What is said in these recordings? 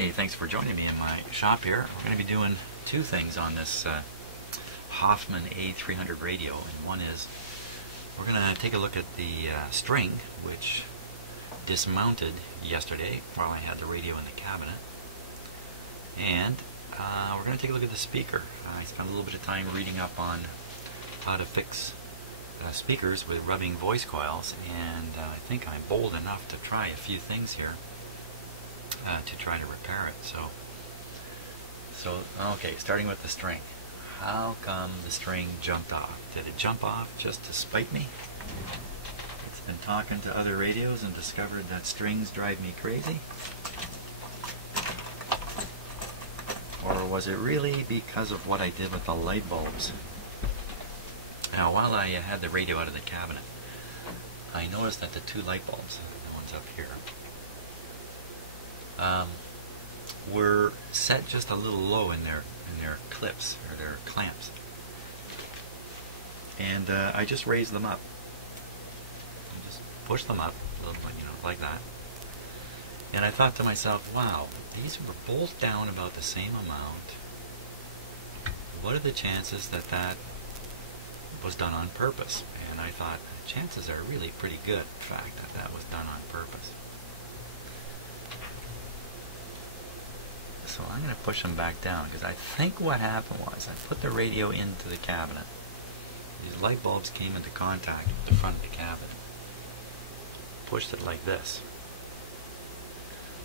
Hey, thanks for joining me in my shop here. We're going to be doing two things on this Hoffman A300 radio. And one is we're going to take a look at the string, which dismounted yesterday while I had the radio in the cabinet. And we're going to take a look at the speaker. I spent a little bit of time reading up on how to fix speakers with rubbing voice coils, and I think I'm bold enough to try a few things here to try to repair it. So okay, starting with the string. How come the string jumped off? Did it jump off just to spite me? It's been talking to other radios and discovered that strings drive me crazy? Or was it really because of what I did with the light bulbs? Now, while I had the radio out of the cabinet, I noticed that the two light bulbs, the ones up here, were set just a little low in their clips, or their clamps. And I just raised them up. I just pushed them up a little bit, like that. And I thought to myself, wow, these were both down about the same amount. What are the chances that that was done on purpose? And I thought, the chances are really pretty good, in fact, that that was done on purpose. So I'm going to push them back down, because I think what happened was I put the radio into the cabinet. These light bulbs came into contact with the front of the cabinet. Pushed it like this.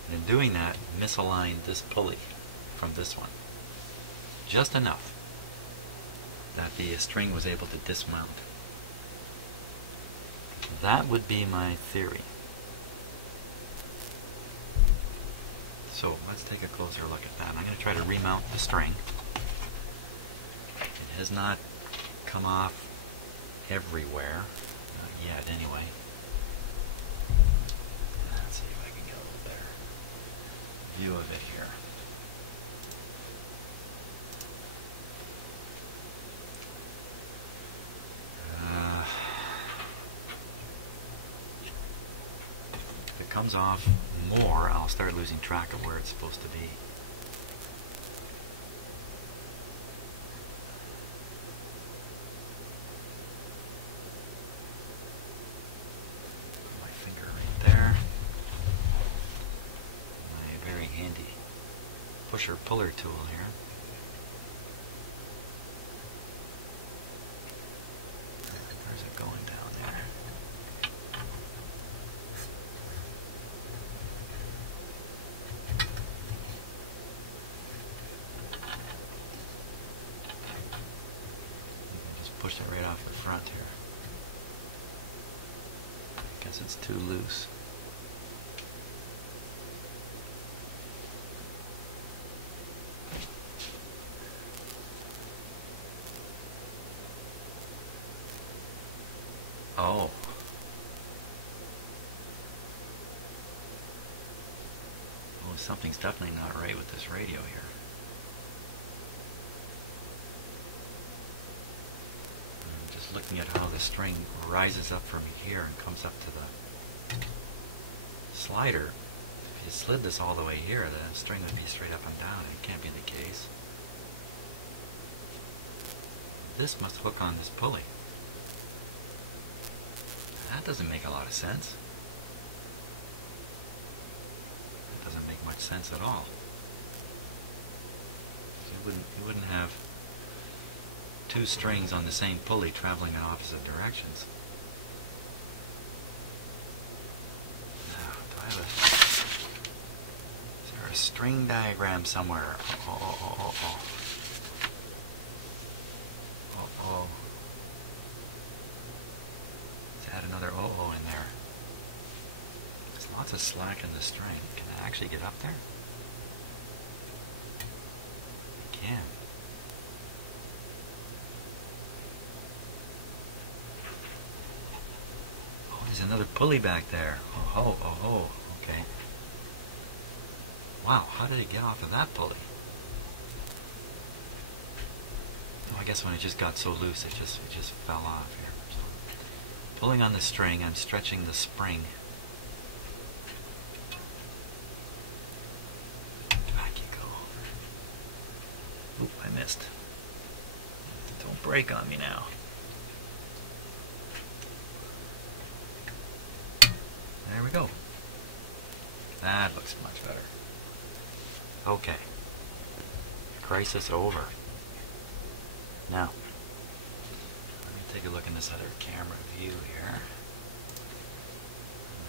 And in doing that, misaligned this pulley from this one. Just enough that the string was able to dismount. That would be my theory. So let's take a closer look at that. I'm going to try to remount the string. It has not come off everywhere. Not yet, anyway. Let's see if I can get a little better view of it here. If it comes off more, I'll start losing track of where it's supposed to be. Put my finger right there. My very handy pusher-puller tool here. Where's it going down there? Push it right off the front here. I guess it's too loose. Oh. Oh, something's definitely not right with this radio here. Looking at how the string rises up from here and comes up to the slider. If you slid this all the way here, the string would be straight up and down. It can't be the case. This must hook on this pulley. That doesn't make a lot of sense. That doesn't make much sense at all. You wouldn't have two strings on the same pulley traveling in opposite directions. Now, is there a string diagram somewhere? Oh. Let's add another in there. There's lots of slack in the string. Can I actually get up there? I can. There's another pulley back there. Oh, okay. Wow, how did it get off of that pulley? Oh, I guess when it just got so loose, it just fell off here. So, pulling on the string, I'm stretching the spring finest. Don't break on me now. There we go. That looks much better. Okay. Crisis over. Now, let me take a look in this other camera view here.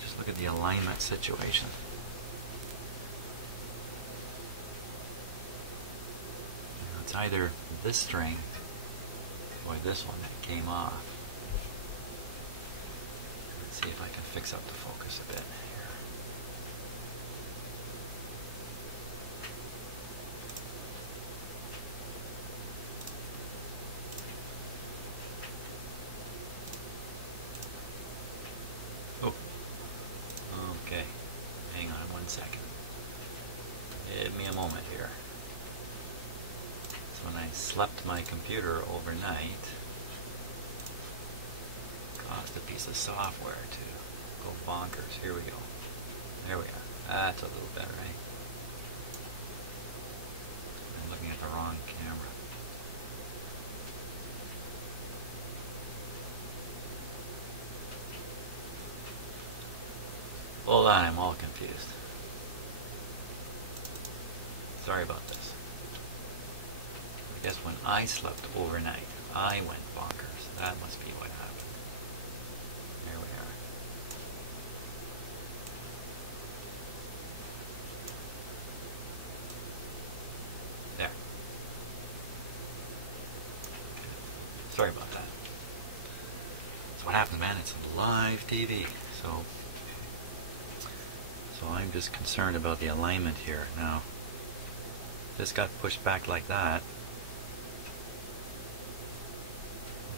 Just look at the alignment situation. Now, it's either this string or this one that came off. Let's see if I can fix up the focus a bit here. Oh, okay. Hang on 1 second. Give me a moment here. So when I slept my computer overnight, caused a piece of software to go bonkers. Here we go. There we are. That's a little better, right? I'm looking at the wrong camera. Hold on, I'm all confused. Sorry about this. I guess when I slept overnight, I went bonkers. That must be what happened. There we are. There. Sorry about that. That's what happened, man. It's live TV. So I'm just concerned about the alignment here. Now, this got pushed back like that.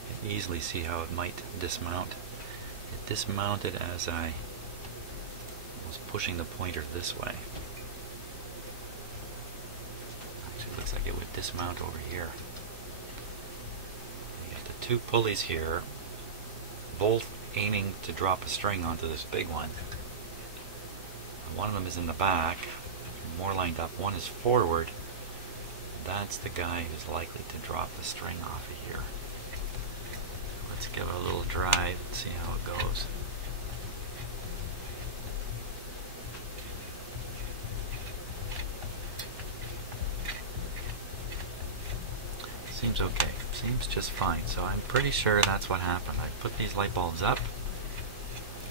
You can easily see how it might dismount. It dismounted as I was pushing the pointer this way. Actually, it looks like it would dismount over here. You got the two pulleys here, both aiming to drop a string onto this big one. One of them is in the back, more lined up. One is forward. That's the guy who's likely to drop the string off of here. Let's give it a little drive and see how it goes. Seems okay. Seems just fine. So I'm pretty sure that's what happened. I put these light bulbs up.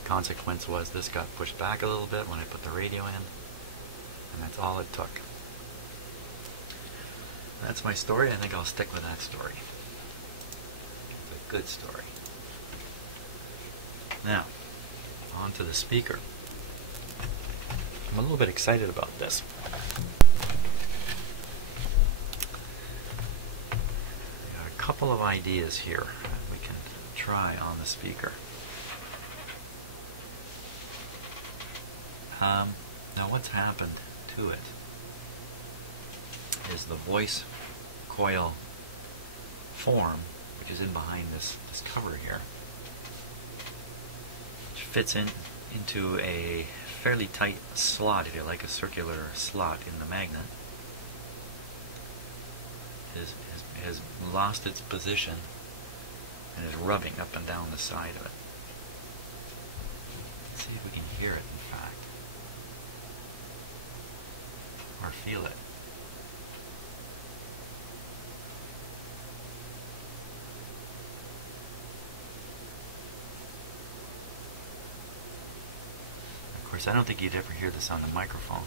Consequence was this got pushed back a little bit when I put the radio in, and that's all it took. That's my story. I think I'll stick with that story. It's a good story. Now, on to the speaker. I'm a little bit excited about this. Got a couple of ideas here that we can try on the speaker. Now what's happened to it is the voice coil form, which is in behind this cover here, which fits into a fairly tight slot, if you like, a circular slot in the magnet, has lost its position and is rubbing up and down the side of it. Let's see if we can hear it, in fact. Or feel it. Of course, I don't think you'd ever hear this on the microphone.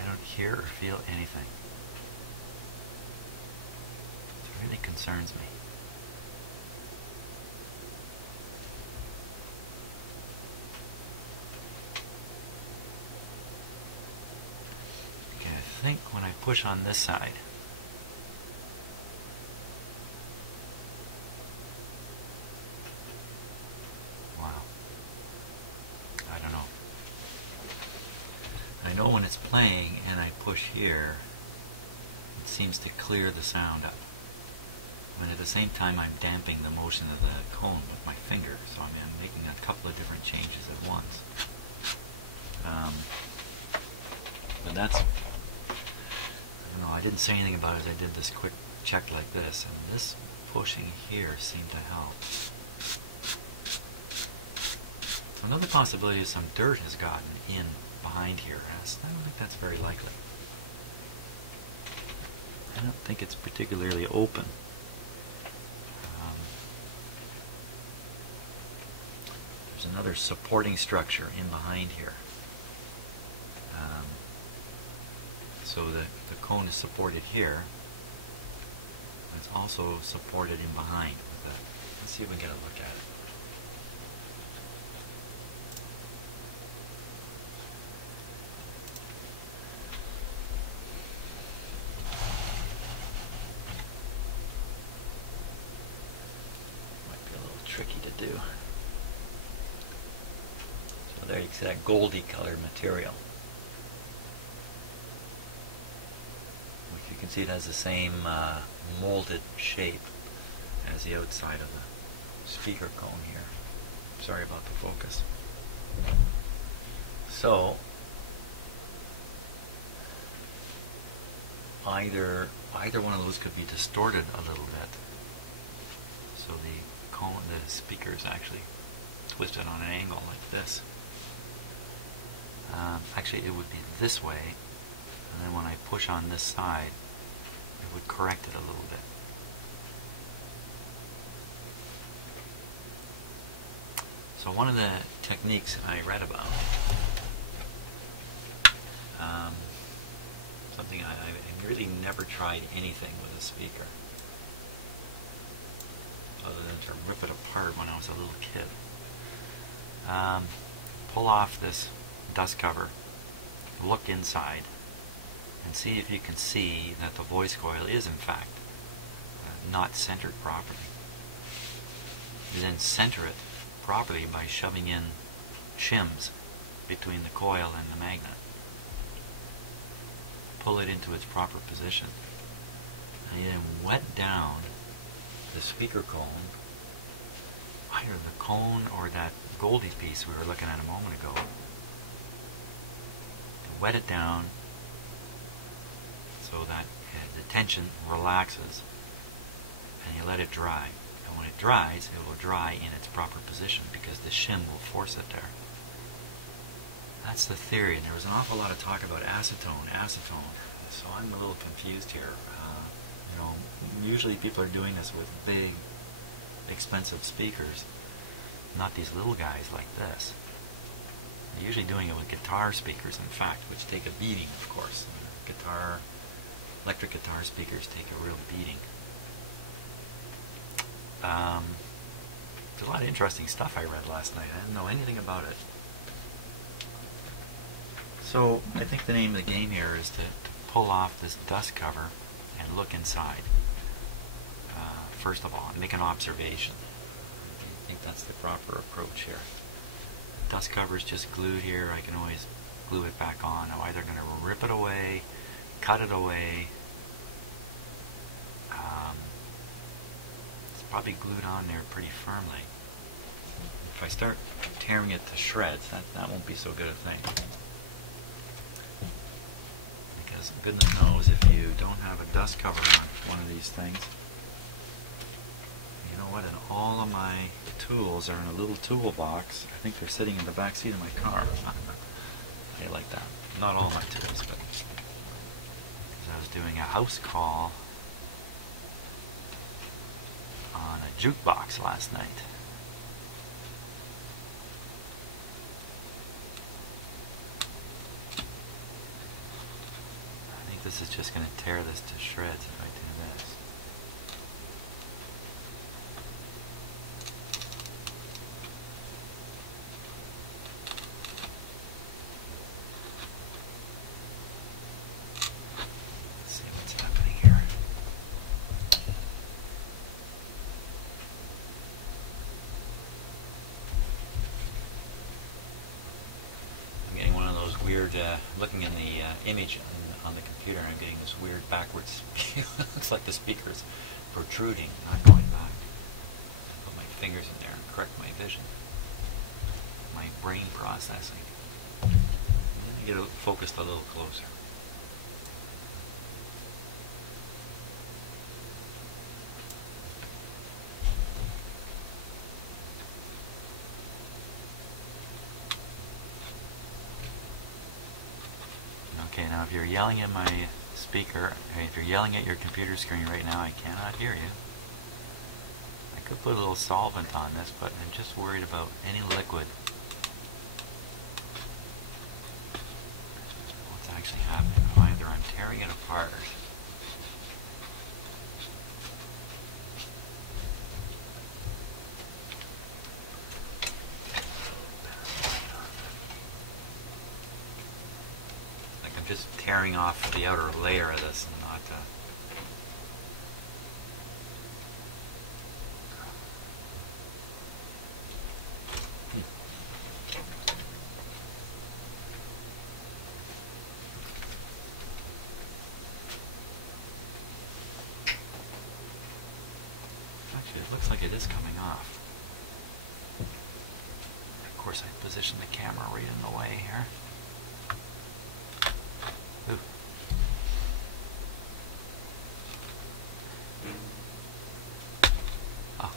I don't hear or feel anything. It really concerns me. I think when I push on this side, wow, I don't know. I know when it's playing and I push here, it seems to clear the sound up. And at the same time I'm damping the motion of the cone with my finger, so I'm making a couple of different changes at once. that's, I don't know, I didn't say anything about it as I did this quick check like this, and this pushing here seemed to help. Another possibility is some dirt has gotten in behind here. I don't think that's very likely. I don't think it's particularly open. There's another supporting structure in behind here. So the cone is supported here. It's also supported in behind. Let's see if we can get a look at it. Might be a little tricky to do. So there you see that goldy colored material. You can see it has the same molded shape as the outside of the speaker cone here. Sorry about the focus. So either one of those could be distorted a little bit. So the cone, the speaker is actually twisted on an angle like this. Actually, it would be this way, and then when I push on this side, it would correct it a little bit. So one of the techniques I read about, something I really never tried anything with a speaker, other than to rip it apart when I was a little kid. Pull off this dust cover, look inside, and see if you can see that the voice coil is in fact not centered properly. You then center it properly by shoving in shims between the coil and the magnet. Pull it into its proper position. And you then wet down the speaker cone, either the cone or that goldy piece we were looking at a moment ago. Wet it down so that the tension relaxes, and you let it dry. And when it dries, it will dry in its proper position because the shim will force it there. That's the theory, and there was an awful lot of talk about acetone, so I'm a little confused here. You know, usually people are doing this with big, expensive speakers, not these little guys like this. They're usually doing it with guitar speakers, in fact, which take a beating, of course. Electric guitar speakers take a real beating. There's a lot of interesting stuff I read last night. I didn't know anything about it. So I think the name of the game here is to pull off this dust cover and look inside. First of all, and make an observation. I think that's the proper approach here. Dust cover is just glued here. I can always glue it back on. I'm either going to rip it away, cut it away. It's probably glued on there pretty firmly. If I start tearing it to shreds, that won't be so good a thing. Because goodness knows if you don't have a dust cover on one of these things, you know what, and all of my tools are in a little toolbox. I think they're sitting in the back seat of my car. I like that. Not all my tools, but I was doing a house call on a jukebox last night. I think this is just going to tear this to shreds if I do this. Looking in the image on the computer, I'm getting this weird backwards view. Looks like the speaker's protruding, not going back. I put my fingers in there and correct my vision, my brain processing. Get it focused a little closer. you're yelling at my speaker, if you're yelling at your computer screen right now, I cannot hear you. I could put a little solvent on this, but I'm just worried about any liquid. What's actually happening? Either I'm tearing it apart. I'm just tearing off the outer layer of this and not actually, it looks like it is coming off. Of course, I positioned the camera right in the way here. Ooh. Oh.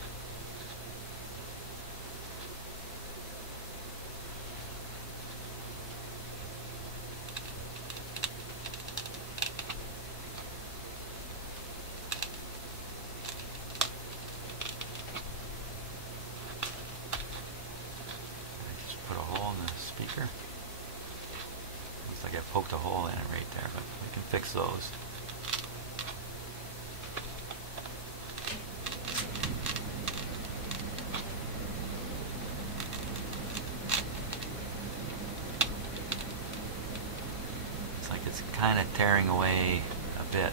I just put a hole in the speaker. Looks like I poked a hole in it right there, but we can fix those. Looks like it's kind of tearing away a bit.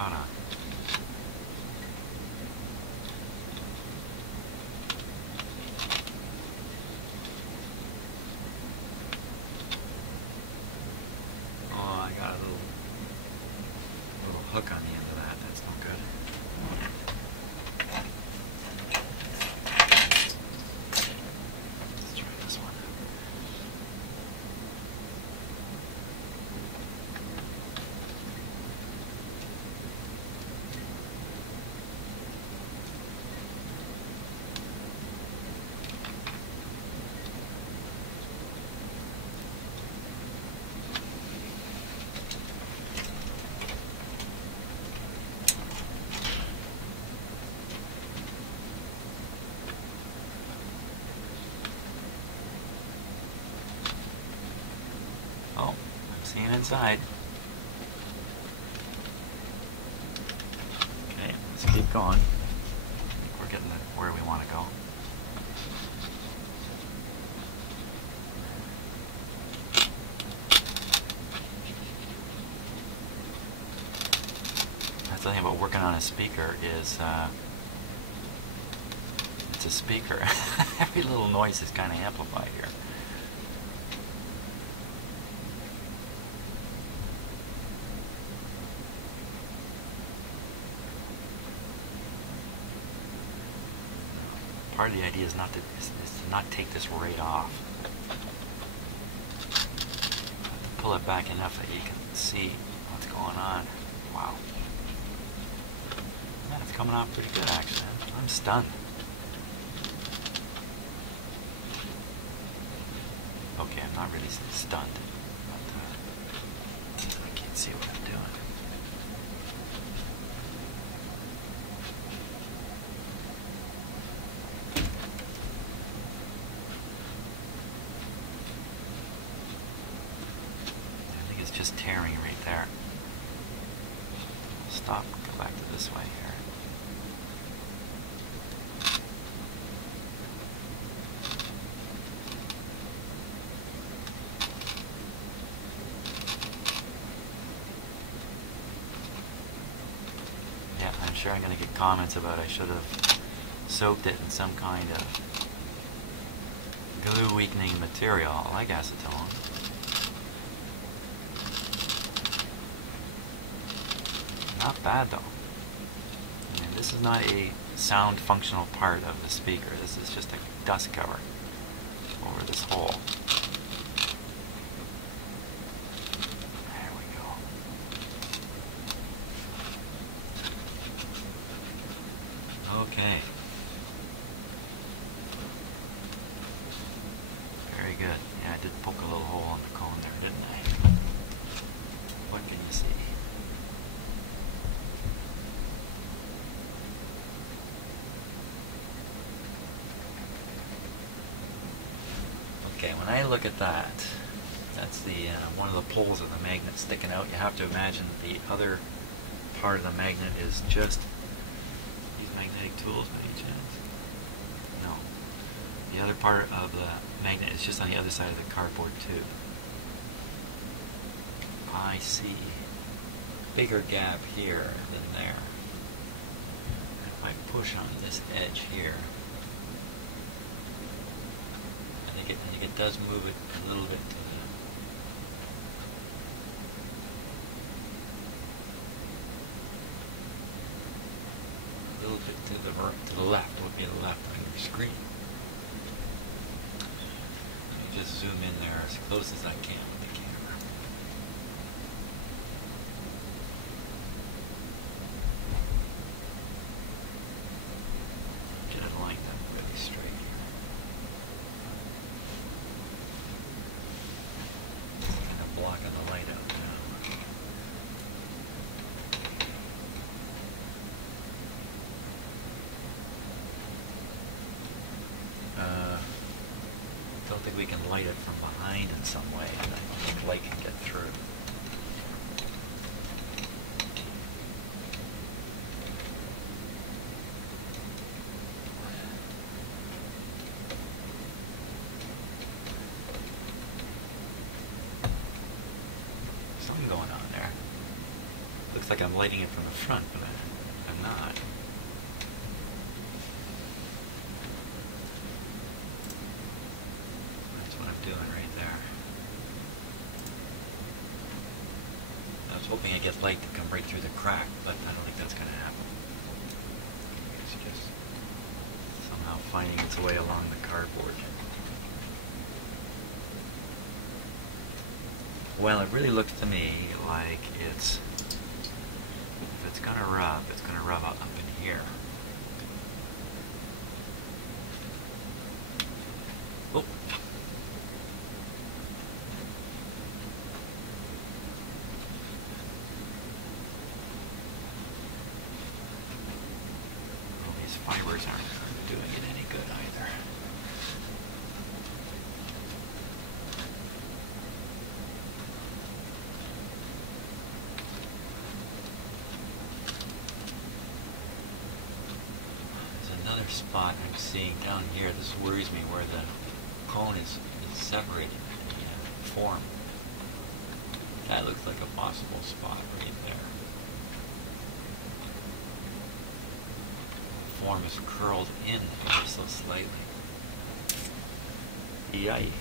On. Oh, I got a little hook on the end of that. That's not good. Let's try this one. Oh, I'm seeing inside. Okay, let's keep going. We're getting where we want to go. That's the thing about working on a speaker is it's a speaker. Every little noise is kind of amplified here. Part of the idea is not to not take this right off. Pull it back enough that you can see what's going on. Wow. Yeah, it's coming off pretty good actually. I'm stunned. Okay, I'm not really stunned, but I can't see what I'm doing. Just tearing right there. Stop, go back to this way here. Yeah, I'm sure I'm going to get comments about I should have soaked it in some kind of glue weakening material like acetone. Not bad though. I mean, this is not a sound functional part of the speaker. This is just a dust cover over this hole. There we go. Okay. Very good. Yeah, I did poke a little hole in the cone there, didn't I? What can you see? Okay, when I look at that, that's the one of the poles of the magnet sticking out. You have to imagine the other part of the magnet is just these magnetic tools by any chance? No. The other part of the magnet is just on the other side of the cardboard too. I see bigger gap here than there. If I push on this edge here, I think it does move it a little bit to the left would be the left on your screen. Let me just zoom in there as close as I can with the camera. Get it lined up really straight here. Kind of blocking the light out now. I don't think we can light it from behind in some way. I don't think light can get through. Something going on there. Looks like I'm lighting it from the front, but I'm not. Doing right there. I was hoping I'd get light to come right through the crack, but I don't think that's going to happen. It's just somehow finding its way along the cardboard. Well, it really looks to me like if it's going to rub up in here. Oh. Fibers aren't doing it any good either. There's another spot I'm seeing down here. This worries me, where the cone is separated in the form. That looks like a possible spot right there. Form is curled in ever so slightly. Yay.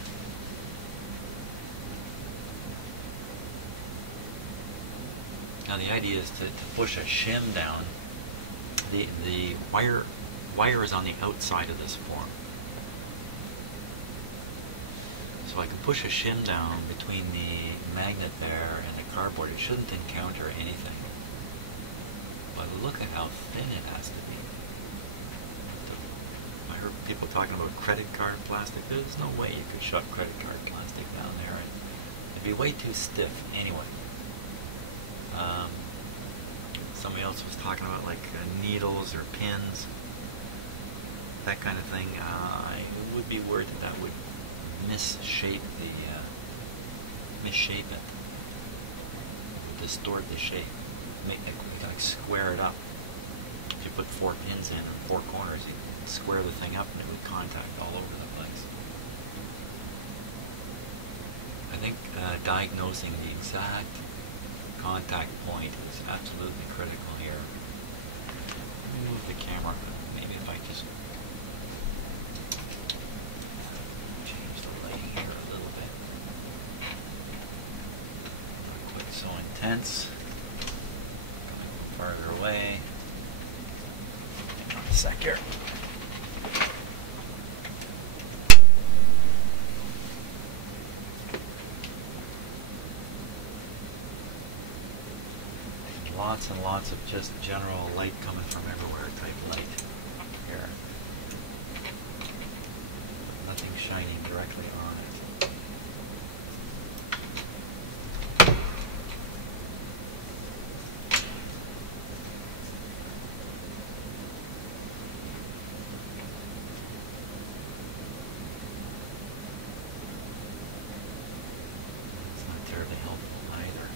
Now the idea is to push a shim down. The wire is on the outside of this form. So I can push a shim down between the magnet there and the cardboard. It shouldn't encounter anything. But look at how thin it has to be. I heard people talking about credit card plastic. There's no way you could shove credit card plastic down there. It'd be way too stiff anyway. Somebody else was talking about like needles or pins, that kind of thing. I would be worried that would misshape it, distort the shape, make it like square it up. If you put 4 pins in and 4 corners, you square the thing up and it would contact all over the place. I think diagnosing the exact contact point is absolutely critical here. Let me move the camera, maybe if I just change the lighting here a little bit. Not quite so intense. Farther away. Hang on a sec here. Lots and lots of just general light coming from everywhere type light here. Nothing shining directly on it. It's not terribly helpful either.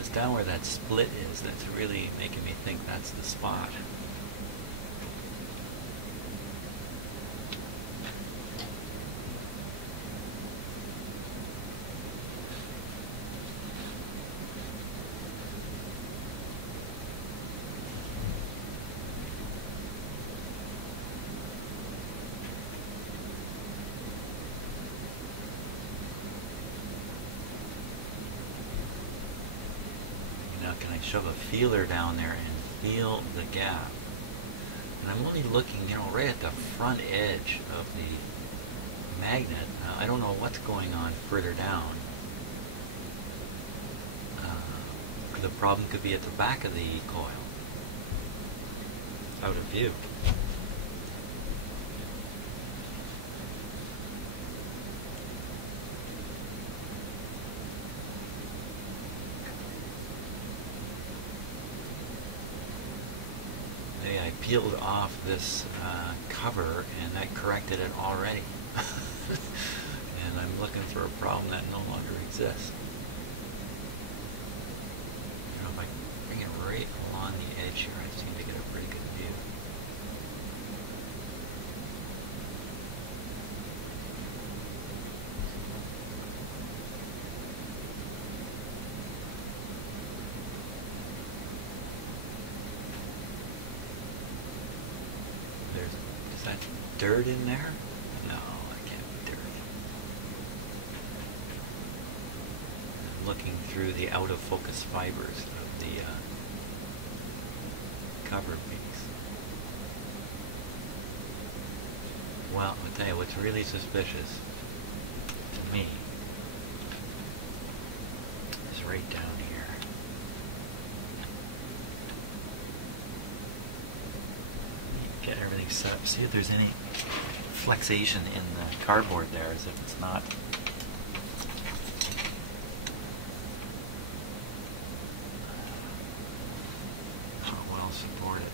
It's down where that split is that's really making me think that's the spot. Now can I shove a feeler down there and feel the gap? And I'm only looking, right at the front edge of the magnet. I don't know what's going on further down. The problem could be at the back of the coil, out of view. I peeled off this cover and that corrected it already. And I'm looking for a problem that no longer exists. If I bring it right along the edge here, I seem to get a pretty good view. Is that dirt in there? No, that can't be dirt. I'm looking through the out of focus fibers of the cover piece. Well, I'll tell you what's really suspicious to me is right down here. Get everything set up. See if there's any flexation in the cardboard there, as if it's not well supported.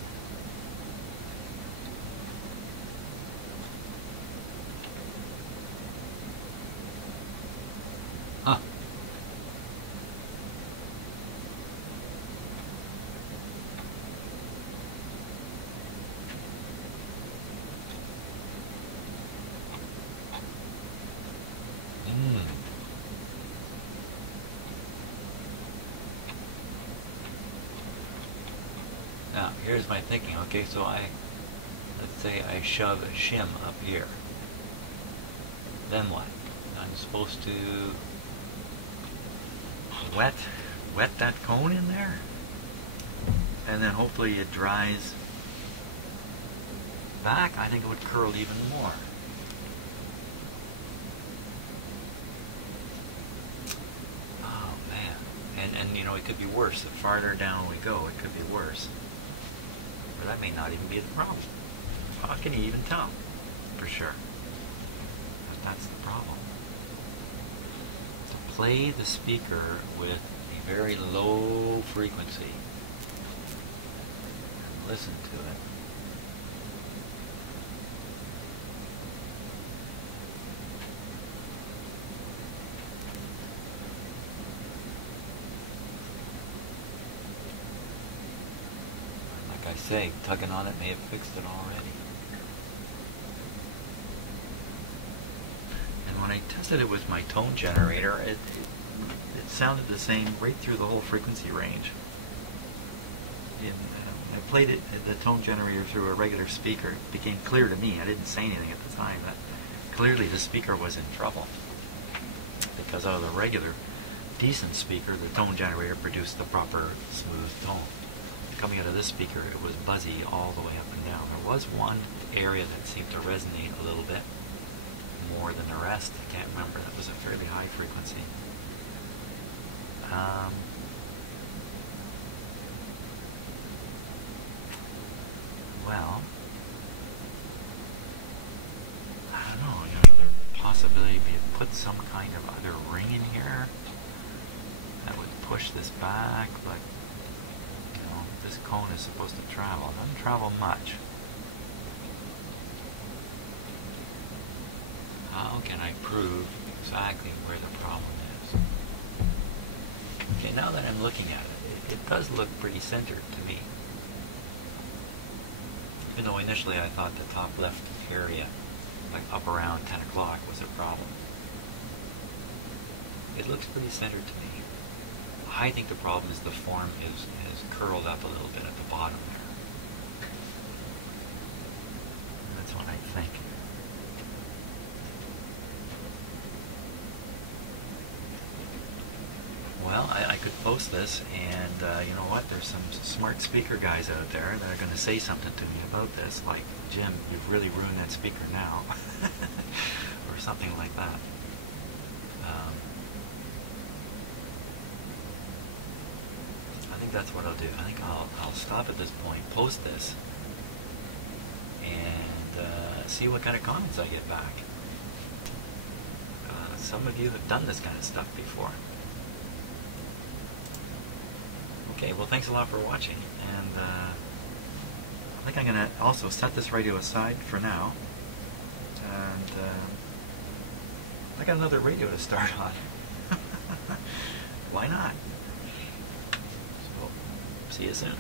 Huh. Now, here's my thinking. Okay, so let's say I shove a shim up here. Then what? I'm supposed to wet that cone in there? And then hopefully it dries back. I think it would curl even more. Oh man. And it could be worse. The farther down we go, it could be worse. Or that may not even be the problem. How can you even tell for sure? But that's the problem. To play the speaker with a very low frequency and listen to it. like I say, tugging on it may have fixed it already. And when I tested it with my tone generator, it sounded the same right through the whole frequency range. I played it, the tone generator, through a regular speaker. It became clear to me, I didn't say anything at the time, that clearly the speaker was in trouble. Because out of the regular, decent speaker, the tone generator produced the proper smooth tone. Coming out of this speaker, it was buzzy all the way up and down. There was one area that seemed to resonate a little bit more than the rest. I can't remember. That was a fairly high frequency. Well, I don't know. Another possibility would be to put some kind of other ring in here that would push this back, but this cone is supposed to travel. It doesn't travel much. How can I prove exactly where the problem is? Okay, now that I'm looking at it, it does look pretty centered to me. Even though initially I thought the top left area, like up around 10 o'clock, was a problem. It looks pretty centered to me. I think the problem is the form is curled up a little bit at the bottom there. That's what I think. Well, I could post this, and you know what? There's some smart speaker guys out there that are going to say something to me about this, like, Jim, you've really ruined that speaker now, or something like that. I think that's what I'll do. I think I'll stop at this point, post this, and see what kind of comments I get back. Some of you have done this kind of stuff before. Okay, well, thanks a lot for watching, and I think I'm going to also set this radio aside for now, and I got another radio to start on. Why not? So, see you soon.